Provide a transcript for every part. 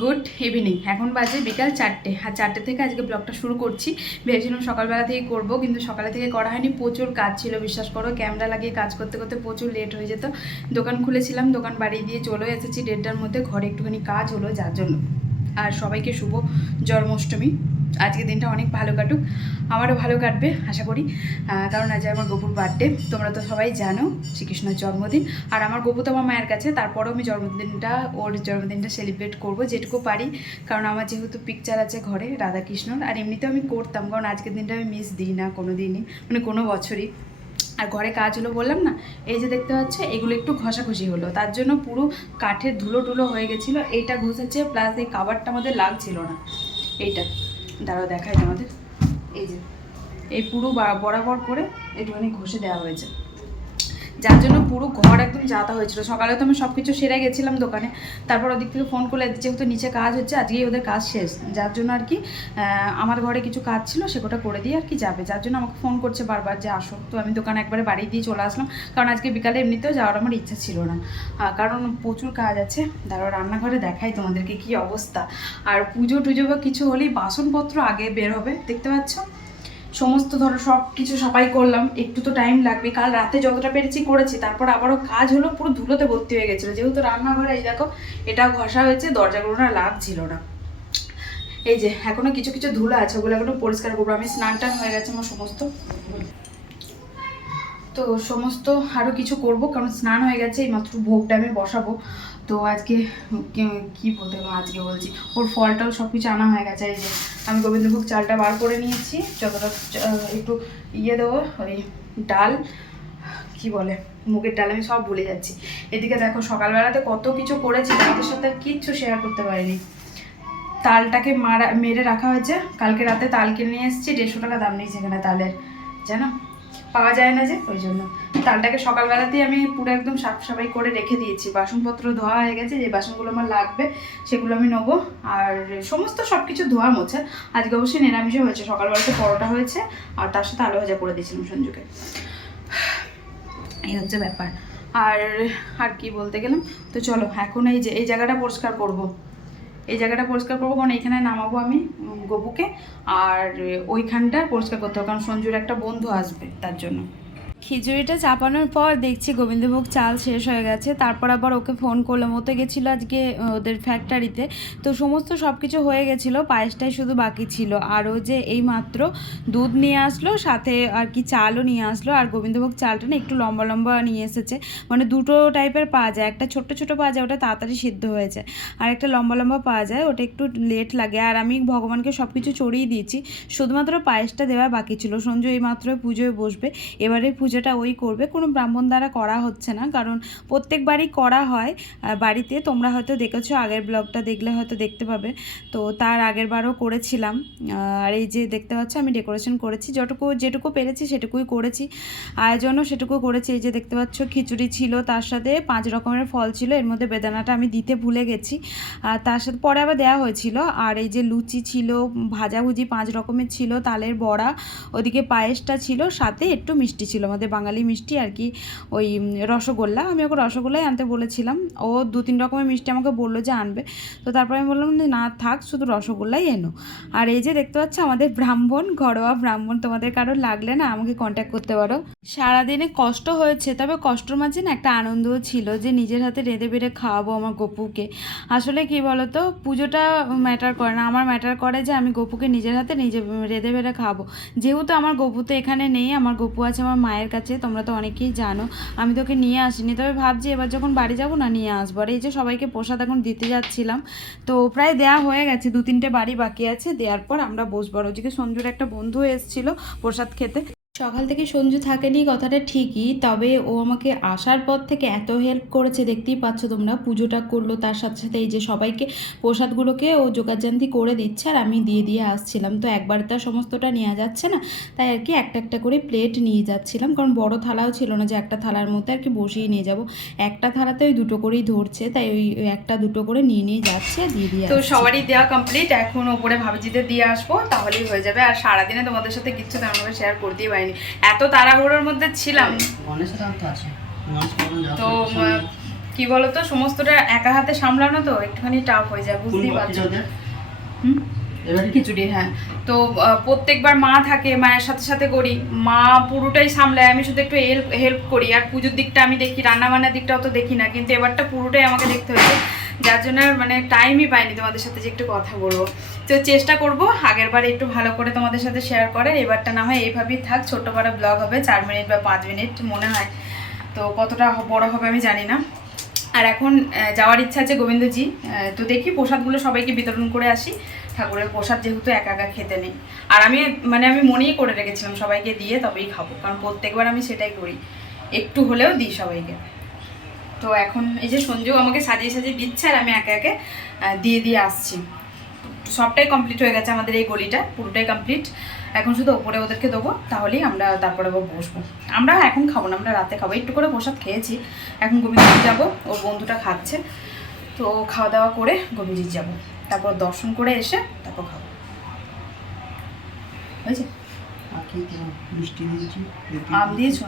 Good evening. এখন বাজে বিকাল চারটে। আর চারটে থেকে আজকে ব্লগটা শুরু করছি। ভেবেছিলাম সকালবেলা থেকে করব, কিন্তু সকালে থেকে করা হয়নি। প্রচুর কাজ ছিল, বিশ্বাস করো। ক্যামেরা লাগিয়ে কাজ করতে করতে প্রচুর লেট হয়ে যেত। দোকান খুলেছিলাম, দোকান বাড়ি দিয়ে চলে এসেছি। দেড়টার মধ্যে ঘরে একটুখানি কাজ হলো, যার জন্য। আর সবাইকে শুভ জন্মাষ্টমী। আজকে দিনটা অনেক ভালো কাটুক। আমারও ভালো কাটবে, আশা করি। কারণ আজ আমার গপুর বার্থডে তোমরা তো সবাই জানো শ্রীকৃষ্ণের জন্মদিন। আর আমার গপু তো আমার মায়ের কাছে, তারপরেও আমি জন্মদিনটা, ওর জন্মদিনটা সেলিব্রেট করব যেটুকু পারি। কারণ আমার যেহেতু পিকচার আছে ঘরে রাধাকৃষ্ণর, আর এমনিতেও আমি করতাম, কারণ আজকের দিনটা আমি মিস দিই না কোনো দিনই মানে কোনো বছরই। আর ঘরে কাজ হলো বললাম না, এই যে দেখতে পাচ্ছ, এগুলো একটু ঘষাঘষি হলো। তার জন্য পুরো কাঠের ধুলো টুলো হয়ে গেছিল, এইটা ঘষেছে প্লাস এই কাবারটা আমাদের লাগছিল না। এইটা, দাঁড়াও দেখাই আমাদের এই যে এই পুরো বরাবর করে একটুখানি ঘষে দেওয়া হয়েছে। যার জন্য পুরো ঘর একদম যাতা হয়েছিল। সকালে তো আমি সব কিছু সেরে গেছিলাম দোকানে। তারপর ওদিক থেকে ফোন করলে, যেহেতু নিচে কাজ হচ্ছে, আজকেই ওদের কাজ শেষ। যার জন্য আর কি আমার ঘরে কিছু কাজ ছিল সেটা করে দিয়ে আর কি যাবে। যার জন্য আমাকে ফোন করছে বারবার যে আসো। তো আমি দোকানে একবারে বাড়ি দিয়ে চলে আসলাম। কারণ আজকে বিকালে এমনিতেও যাওয়ার আমার ইচ্ছা ছিল না। কারণ প্রচুর কাজ আছে। দাঁড়াও রান্নাঘরে দেখাই তোমাদেরকে কি অবস্থা। আর পুজো টুজো বা কিছু হলেই বাসনপত্র আগে বের হবে। দেখতে পাচ্ছ? সমস্ত ধরো সব কিছু সাফাই করলাম, একটু তো টাইম লাগবে। কাল রাতে যতটা পেরেছি করেছি, তারপর আবারও কাজ হলো, পুরো ধুলোতে ভর্তি হয়ে গেছিল। যেহেতু রান্নাঘরে, এই দেখো, এটা ঘষা হয়েছে দরজাগুলো না, লাগছিল না। এই যে, এখনও কিছু কিছু ধুলো আছে, ওগুলো এখনও পরিষ্কার করব। আমি স্নান টান হয়ে গেছে, আমার সমস্ত। তো সমস্ত আরও কিছু করব, কারণ স্নান হয়ে গেছে এই মাত্র ভোগটা আমি বসাবো। তো আজকে কি- বলতে আজকে বলছি, ওর ফল টল সব কিছু আনা হয়ে গেছে, এই যে আমি গোবিন্দভোগ চালটা বার করে নিয়েছি, যতটা একটু ইয়ে দেবো, ওই ডাল, কি বলে, মুগের ডাল, আমি সব ভুলে যাচ্ছি। এদিকে দেখো, সকালবেলাতে কত কিছু করেছি, তাদের সাথে কিচ্ছু শেয়ার করতে পারিনি। তালটাকে মারা, মেরে রাখা হয়েছে, কালকে রাতে তাল কিনে নিয়ে এসেছি, দেড়শো টাকা দাম নিয়েছে এখানে তালের, জানো? পাওয়া যায় না যে, ওই জন্য। তালটাকে সকালবেলাতেই আমি পুরো একদম সাফ সাফাই করে রেখে দিয়েছি। বাসনপত্র ধোয়া হয়ে গেছে, যে বাসনগুলো আমার লাগবে সেগুলো আমি নেব। আর সমস্ত সব কিছু ধোয়া মোছা। আজকে অবশ্যই নিরামিষও হয়েছে। সকালবেলাতে পরোটা হয়েছে আর তার সাথে আলু ভাজা করে দিয়েছিলাম সঞ্জুকে। এই হচ্ছে ব্যাপার। আর আর কি বলতে গেলাম? তো চলো, এখন এই যে, এই জায়গাটা পরিষ্কার করব। এই জায়গাটা পরিষ্কার করব, কারণ এখানে নামাবো আমি গপুকে আর ওইখানটা পরিষ্কার করতে হবে, কারণ সঞ্জুর একটা বন্ধু আসবে তার জন্য। খিচুড়িটা চাপানোর পর দেখছি গোবিন্দভোগ চাল শেষ হয়ে গেছে। তারপর আবার ওকে ফোন করলাম। ওতে গেছিল আজকে ওদের ফ্যাক্টরিতে তো সমস্ত সব কিছু হয়ে গেছিল, পায়েসটাই শুধু বাকি ছিল। আর ও যে এই মাত্র দুধ নিয়ে আসলো, সাথে আর কি চালও নিয়ে আসলো, আর গোবিন্দভোগ চালটা না একটু লম্বা লম্বা নিয়ে এসেছে। মানে দুটো টাইপের পাওয়া যায়। একটা ছোট্ট ছোট পাওয়া যায়, ওটা তাড়াতাড়ি সিদ্ধ হয়ে যায়। আর একটা লম্বা লম্বা পাওয়া যায়, ওটা একটু লেট লাগে। আর আমি ভগবানকে সব কিছু চড়িয়ে দিয়েছি। শুধুমাত্র পায়েসটা দেওয়া বাকি ছিল। সঞ্জু এই মাত্র পুজোয় বসবে। এবারে পুজোটা ওই করবে। কোনো ব্রাহ্মণ দ্বারা করা হচ্ছে না, কারণ প্রত্যেকবারই করা হয় বাড়িতে। তোমরা হয়তো দেখেছ, আগের ব্লগটা দেখলে হয়তো দেখতে পাবে। তো তার আগের বারও করেছিলাম। আর এই যে দেখতে পাচ্ছ, আমি ডেকোরেশন করেছি। যতটুকু, যেটুকু পেরেছি, সেটুকুই করেছি। আয়োজনও সেটুকু করেছি। এই যে দেখতে পাচ্ছ, খিচুড়ি ছিল, তার সাথে পাঁচ রকমের ফল ছিল। এর মধ্যে বেদানাটা আমি দিতে ভুলে গেছি। আর তার সাথে, পরে আবার দেওয়া হয়েছিল। আর এই যে লুচি ছিল, ভাজাভুজি পাঁচ রকমের ছিল, তালের বড়া, ওদিকে পায়েসটা ছিল, সাথে একটু মিষ্টি ছিল। আমাদের বাঙালি মিষ্টি আর কি, ওই রসগোল্লা। আমি ওকে রসগোল্লাই আনতে বলেছিলাম। ও দু তিন রকমের মিষ্টি আমাকে বলল যে আনবে। তো তারপরে আমি বললাম, না, থাক, শুধু রসগোল্লাই এনো। আর এই যে দেখতে পাচ্ছ, আমাদের ব্রাহ্মণ, ঘরোয়া ব্রাহ্মণ, তোমাদের কারোর লাগলে না আমাকে কন্ট্যাক্ট করতে পারো। সারাদিনে কষ্ট হয়েছে, তবে কষ্টর মাঝে না একটা আনন্দও ছিল যে নিজের হাতে রেঁধে বেড়ে খাওয়াবো আমার গপুকে। আসলে কি বলতো, পুজোটা ম্যাটার করে না। আমার ম্যাটার করে যে আমি গপুকে নিজের হাতে নিজে রেঁধে বেড়ে খাব যেহেতু আমার গপু তো এখানে নেই, আমার গপু আছে আমার মায়ের কাছে, তোমরা তো অনেকেই জানো। আমি তোকে নিয়ে আসিনি। তবে ভাবছি এবার যখন বাড়ি যাব না, নিয়ে আসব। আর এই যে সবাইকে প্রসাদ এখন দিতে যাচ্ছিলাম, তো প্রায় দেয়া হয়ে গেছে। দু তিনটে বাড়ি বাকি আছে। দেওয়ার পর আমরা বসবো। আর ওদিকে সঞ্জুর একটা বন্ধু এসেছিল প্রসাদ খেতে। সকাল থেকে সঞ্জু থাকেনি কথাটা ঠিকই তবে ও আমাকে আসার পর থেকে এত হেল্প করেছে দেখতেই পাচ্ছ তোমরা পুজোটা করল তার সাথে সাথে এই যে সবাইকে প্রসাদগুলোকে ও জোগাড়জান্তি করে দিচ্ছে আর আমি দিয়ে দিয়ে আসছিলাম। তো একবার তার সমস্তটা নেওয়া যাচ্ছে না তাই আর কি একটা একটা করে প্লেট নিয়ে যাচ্ছিলাম কারণ বড় থালাও ছিল না যে একটা থালার মধ্যে আর কি বসিয়ে নিয়ে যাব। একটা থালাতে ওই দুটো করেই ধরছে তাই ওই একটা দুটো করে নিয়ে নিয়ে যাচ্ছে দিয়ে দিয়ে তো সবারই দেওয়া কমপ্লিট এখন ওপরে ভাবিজিদের দিয়ে আসব তাহলেই হয়ে যাবে আর সারাদিনে তোমাদের সাথে কিচ্ছু তেমনভাবে শেয়ার করতেই পারিনি। এত তাড়াহুড়োর মধ্যে ছিলাম। তো কি বলতো সমস্তটা একা হাতে সামলানো তো একটুখানি টাফ হয়ে যায় বুঝতেই পারছ। এবারে খিচুড়ি হ্যাঁ। তো প্রত্যেকবার মা থাকে মায়ের সাথে সাথে করি। মা পুরোটাই সামলায় আমি শুধু একটু হেল্প হেল্প করি। আর পুজোর দিকটা আমি দেখি রান্না বান্নার দিকটাও তো দেখি না কিন্তু এবারটা পুরোটাই আমাকে দেখতে হয়েছে। যার জন্য মানে টাইমই পাইনি তোমাদের সাথে যে একটু কথা বলব। তো চেষ্টা করব আগের বার একটু ভালো করে তোমাদের সাথে শেয়ার করে এবারটা না হয় এইভাবেই থাক, ছোট্ট করে ব্লগ হবে, চার মিনিট বা পাঁচ মিনিট মনে হয়। তো কতটা বড় হবে আমি জানি না। আর এখন যাওয়ার ইচ্ছা আছে গোবিন্দজি। তো দেখি প্রসাদগুলো সবাইকে বিতরণ করে আসি। ঠাকুরের প্রসাদ যেহেতু একা একা খেতে নেই। আর আমি মানে আমি মনেই করে রেখেছিলাম সবাইকে দিয়ে তবেই খাব। কারণ প্রত্যেকবার আমি সেটাই করি। একটু হলেও দিই সবাইকে। তো এখন এই যে সঞ্জু আমাকে সাজিয়ে সাজিয়ে দিচ্ছে আর আমি একে একে দিয়ে দিয়ে আসছি। সবটাই কমপ্লিট হয়ে গেছে আমাদের এই গলিটা পুরোটাই কমপ্লিট এখন শুধু ওপরে ওদেরকে দেবো তাহলেই আমরা তারপরে আবার বসবো। আমরা এখন খাব না আমরা রাতে খাব। একটু করে প্রসাদ খেয়েছি এখন গোবিন্দ যাব ওর বন্ধুটা খাচ্ছে। তো খাওয়া দাওয়া করে গোবিন্দির যাব। তারপর দর্শন করে এসে তারপর খাব। হয়েছে? আম দিয়েছি।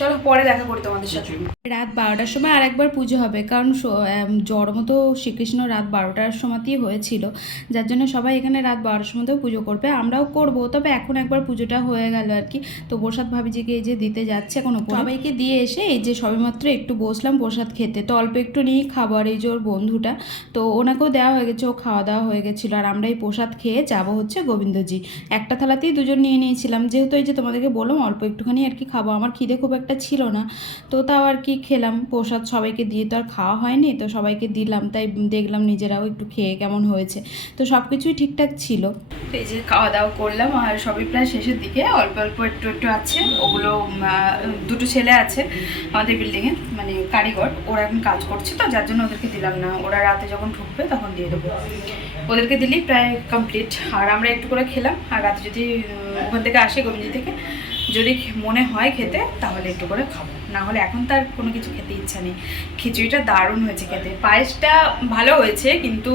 চলো পরে দেখা করি তোমাদের সাথে। রাত বারোটার সময় আর একবার পুজো হবে কারণ স- এম, জন্ম তো শ্রীকৃষ্ণ রাত বারোটার সময়তেই হয়েছিল। যার জন্য সবাই এখানে রাত বারোটার সময়তেও পুজো করবে আমরাও করব তবে এখন একবার পুজোটা হয়ে গেল আর কি। তো প্রসাদ ভাবিজিকে এই যে দিতে যাচ্ছে এখন। সবাইকে দিয়ে এসে এই যে সবেমাত্র একটু বসলাম প্রসাদ খেতে। তো অল্প একটু নিয়েই খাবার এই যে ওর বন্ধুটা তো ওনাকেও দেওয়া হয়ে গেছে ও খাওয়া দাওয়া হয়ে গেছিল। আর আমরা এই প্রসাদ খেয়ে যাব হচ্ছে গোবিন্দজি। একটা থালাতেই দুজন নিয়ে নিয়েছিলাম। যেহেতু এই যে তোমাদেরকে বললাম অল্প একটুখানি আর কি খাব। আমার খিদে খুব একটা ছিল না। তো তাও আর কি খেলাম, প্রসাদ সবাইকে দিয়ে তো আর খাওয়া হয়নি, তো সবাইকে দিলাম, তাই দেখলাম নিজেরাও একটু খেয়ে কেমন হয়েছে। তো সব কিছুই ঠিকঠাক ছিল। এই যে খাওয়া দাওয়া করলাম, আর সবই প্রায় শেষের দিকে, অল্প অল্প একটু একটু আছে, ওগুলো দুটো ছেলে আছে আমাদের বিল্ডিংয়ে মানে কারিগর, ওরা এখন কাজ করছে তো, যার জন্য ওদেরকে দিলাম না। ওরা রাতে যখন ঢুকবে তখন দিয়ে দেবো। ওদেরকে দিলেই প্রায় কমপ্লিট আর আমরা একটু করে খেলাম, আর রাতে যদি ওখান থেকে আসে গোবিন্দি থেকে যদি মনে হয় খেতে, তাহলে একটু করে খাব। না হলে এখন তার কোনো কিছু খেতে ইচ্ছা নেই। খিচুড়িটা দারুণ হয়েছে খেতে। পায়েসটা ভালো হয়েছে, কিন্তু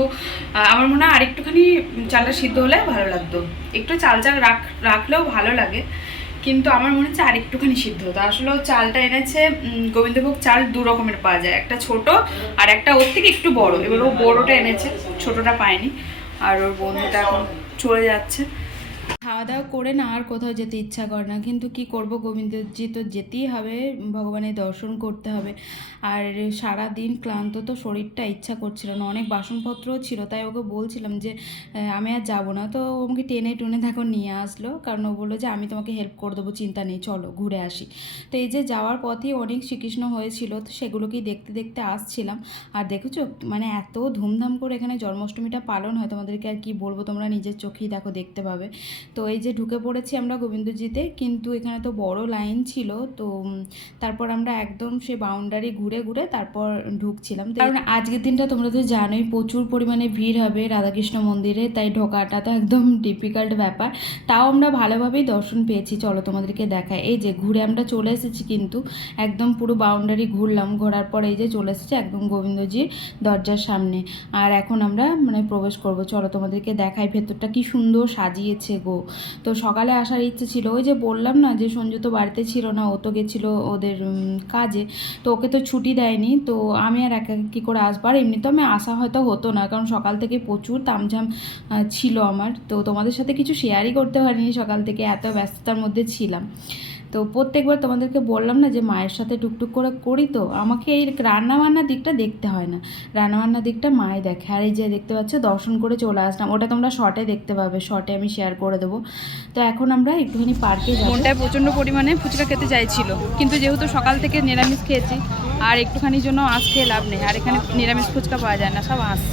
আমার মনে হয় আরেকটুখানি চালটা সিদ্ধ হলে ভালো লাগতো। একটু চাল চাল রাখ, রাখলেও ভালো লাগে, কিন্তু আমার মনে হচ্ছে আরেকটুখানি সিদ্ধ হতো। আসলে চালটা এনেছে গোবিন্দভোগ চাল দু রকমের পাওয়া যায়। একটা ছোট আর একটা ওর থেকে একটু বড়। এবার ও বড়টা এনেছে, ছোটটা পায়নি। আর ওর বন্ধুটা এখন চলে যাচ্ছে। দাওয়া করে না, আর কোথাও যেতে ইচ্ছা করে না। কিন্তু কি করব? গোবিন্দজি তো যেতেই হবে, ভগবানের দর্শন করতে হবে। আর সারা দিন ক্লান্ত তো শরীরটা ইচ্ছা করছিল না। অনেক বাসনপত্রও ছিল, তাই ওকে বলছিলাম যে আমি আর যাব না। তো আমাকে টেনে টুনে দেখো নিয়ে আসলো, কারণ ও বলল যে, আমি তোমাকে হেল্প করে দেবো, চিন্তা নেই, চলো ঘুরে আসি। তো এই যে যাওয়ার পথেই অনেক শ্রীকৃষ্ণ হয়েছিল, তো সেগুলোকেই দেখতে দেখতে আসছিলাম। আর দেখেছ মানে এত ধুমধাম করে এখানে জন্মাষ্টমীটা পালন হয়, তোমাদেরকে আর কি বলব? তোমরা নিজের চোখেই দেখো, দেখতে পাবে। তো এই যে ঢুকে পড়েছি আমরা গোবিন্দজিতে, কিন্তু এখানে তো বড় লাইন ছিল, তো তারপর আমরা একদম সে বাউন্ডারি ঘুরে ঘুরে তারপর ঢুকছিলাম। কারণ আজকের দিনটা তোমরা তো জানোই, প্রচুর পরিমাণে ভিড় হবে রাধাকৃষ্ণ মন্দিরে, তাই ঢোকাটা তো একদম ডিফিকাল্ট ব্যাপার। তাও আমরা ভালোভাবেই দর্শন পেয়েছি, চলো তোমাদেরকে দেখায় এই যে ঘুরে আমরা চলে এসেছি কিন্তু, একদম পুরো বাউন্ডারি ঘুরলাম, ঘোরার পর এই যে চলে এসেছি একদম গোবিন্দজির দরজার সামনে। আর এখন আমরা মানে প্রবেশ করব, চলো তোমাদেরকে দেখাই ভেতরটা কি সুন্দর সাজিয়েছে গো। তো সকালে আসার ইচ্ছে ছিল। ওই যে বললাম না যে সঞ্জু তো বাড়িতে ছিল না, ও তো গেছিল ওদের কাজে। তো ওকে তো ছুটি দেয়নি। তো আমি আর একা কী করে আসব? আর এমনি তো আমি আসা হয়তো হতো না, কারণ সকাল থেকে প্রচুর তামঝাম ছিল আমার। তো তোমাদের সাথে কিছু শেয়ারই করতে পারিনি সকাল থেকে, এত ব্যস্ততার মধ্যে ছিলাম। তো প্রত্যেকবার তোমাদেরকে বললাম না যে মায়ের সাথে টুকটুক করে করি তো, আমাকে এই রান্নাবান্নার দিকটা দেখতে হয় না। রান্নাবান্নার দিকটা মায় দেখে। আর এই যে দেখতে পাচ্ছ, দর্শন করে চলে আসলাম। ওটা তোমরা শর্টে দেখতে পাবে। শর্টে আমি শেয়ার করে দেবো। তো এখন আমরা একটুখানি পার্কে মনটায় প্রচণ্ড পরিমাণে ফুচকা খেতে চাইছিল। কিন্তু যেহেতু সকাল থেকে নিরামিষ খেয়েছি, আর একটুখানির জন্য আঁশ খেয়ে লাভ নেই। আর এখানে নিরামিষ ফুচকা পাওয়া যায় না, সব আঁশ।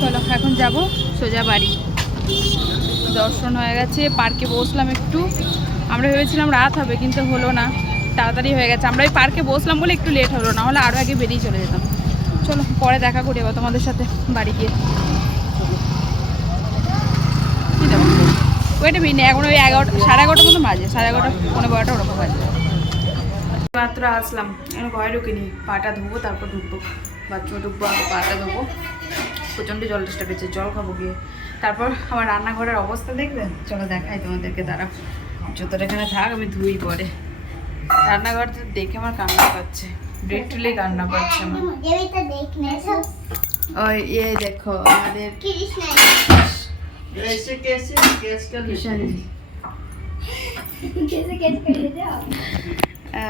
চলো, এখন যাব সোজা বাড়ি। দর্শন হয়ে গেছে, পার্কে বসলাম একটু। আমরা ভেবেছিলাম রাত হবে, কিন্তু হলো না। তাড়াতাড়ি হয়ে গেছে। আমরা ওই পার্কে বসলাম বলে একটু লেট হলো, না হলে আরও আগে বেরিয়ে চলে যেতাম। চলো, পরে দেখা করি আবার তোমাদের সাথে বাড়ি গিয়ে। ওইটা মিনি এখন ওই এগারোটা, সাড়ে এগারোটার মতো বাজে। সাড়ে এগারোটা পনেরো বারোটা ওরকম বাজে। মাত্র আসলাম। এখন ঘরে ঢুকিনি। পাটা ধুবো, তারপর ঢুকবো। বাথরুমে ঢুকবো পাটা ধোবো। প্রচণ্ড জল ডিস্টার্ব হয়েছে জল খাব গিয়ে। তারপর আমার রান্নাঘরের অবস্থা দেখবেন চলো দেখাই তোমাদেরকে তারা যতটা এখানে থাক আমি ধুই পরে। রান্নাঘরটা দেখে আমার কান্না পাচ্ছে। ব্রেড কান্না পাচ্ছে আমার। ওই এ দেখো আমাদের কৃষ্ণ।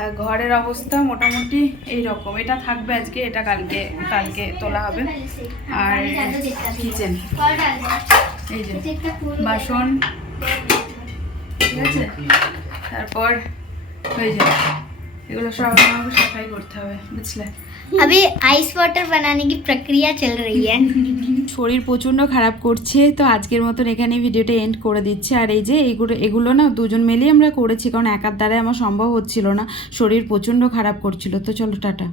ऐसे कैसे कैसे कर কিষান জি कैसे कैसे कर लेते हो আহ, ঘরের অবস্থা মোটামুটি এই রকম এটা থাকবে আজকে এটা কালকে কালকে তোলা হবে আর কিচেন और डाल दो এই যে जितना पूरा বাসন ঠিক আছে তারপর হয়ে যাবে এগুলো সব আমাকে সাফাই করতে হবে বুঝলে अभी आइस वाटर बनाने की प्रक्रिया चल रही है শরীর প্রচণ্ড খারাপ করছে, তো আজকের মতন এখানে ভিডিওটা এন্ড করে দিচ্ছে। আর এই যে এগুলো এগুলো না দুজন মিলেই আমরা করেছি, কারণ একার দ্বারাই আমার সম্ভব হচ্ছিল না। শরীর প্রচণ্ড খারাপ করছিল, তো চলো টাটা।